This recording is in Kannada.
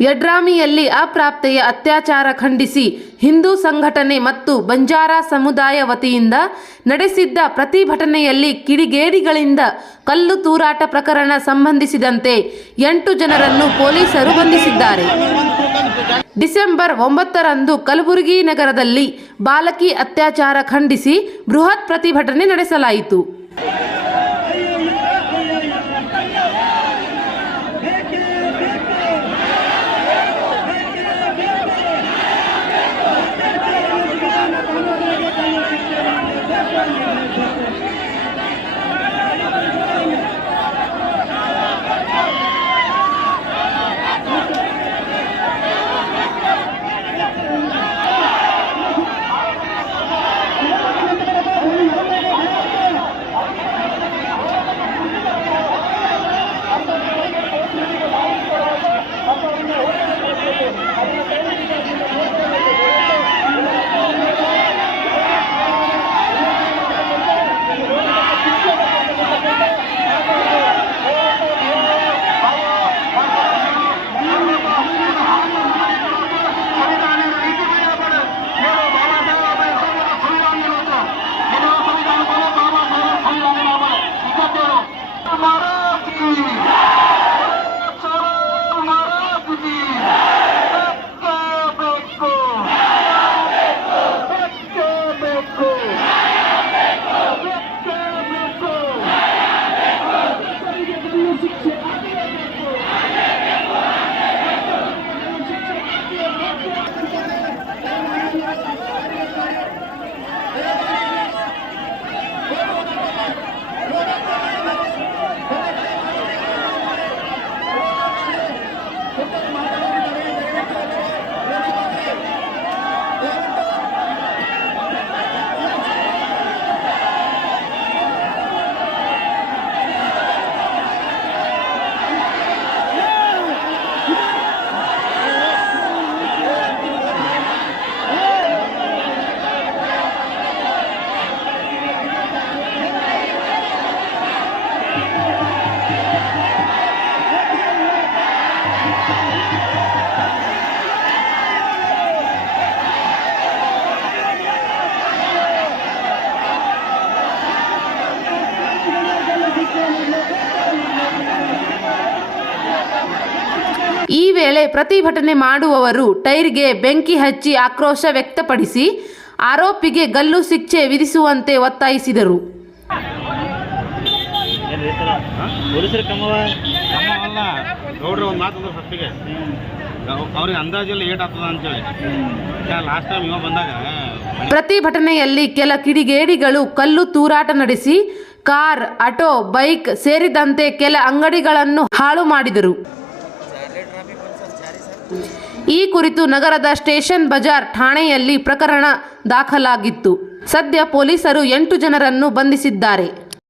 ಯಡ್ರಾಮಿಯಲ್ಲಿ ಅಪ್ರಾಪ್ತೆಯ ಅತ್ಯಾಚಾರ ಖಂಡಿಸಿ ಹಿಂದೂ ಸಂಘಟನೆ ಮತ್ತು ಬಂಜಾರ ಸಮುದಾಯ ವತಿಯಿಂದ ನಡೆಸಿದ್ದ ಪ್ರತಿಭಟನೆಯಲ್ಲಿ ಕಿಡಿಗೇಡಿಗಳಿಂದ ಕಲ್ಲು ತೂರಾಟ ಪ್ರಕರಣ ಸಂಬಂಧಿಸಿದಂತೆ ಎಂಟು ಜನರನ್ನು ಪೊಲೀಸರು ಬಂಧಿಸಿದ್ದಾರೆ. ಡಿಸೆಂಬರ್ ಒಂಬತ್ತರಂದು ಕಲಬುರಗಿ ನಗರದಲ್ಲಿ ಬಾಲಕಿ ಅತ್ಯಾಚಾರ ಖಂಡಿಸಿ ಬೃಹತ್ ಪ್ರತಿಭಟನೆ ನಡೆಸಲಾಯಿತು. ಈ ವೇಳೆ ಪ್ರತಿಭಟನೆ ಮಾಡುವವರು ಟೈರ್ಗೆ ಬೆಂಕಿ ಹಚ್ಚಿ ಆಕ್ರೋಶ ವ್ಯಕ್ತಪಡಿಸಿ ಆರೋಪಿಗೆ ಗಲ್ಲು ಶಿಕ್ಷೆ ವಿಧಿಸುವಂತೆ ಒತ್ತಾಯಿಸಿದರು. ಪ್ರತಿಭಟನೆಯಲ್ಲಿ ಕೆಲ ಕಿಡಿಗೇಡಿಗಳು ಕಲ್ಲು ತೂರಾಟ ನಡೆಸಿ ಕಾರ್, ಆಟೋ, ಬೈಕ್ ಸೇರಿದಂತೆ ಕೆಲ ಅಂಗಡಿಗಳನ್ನು ಹಾಳು ಮಾಡಿದರು. ಈ ಕುರಿತು ನಗರದ ಸ್ಟೇಷನ್ ಬಜಾರ್ ಠಾಣೆಯಲ್ಲಿ ಪ್ರಕರಣ ದಾಖಲಾಗಿತ್ತು. ಸದ್ಯ ಪೊಲೀಸರು ಎಂಟು ಜನರನ್ನು ಬಂಧಿಸಿದ್ದಾರೆ.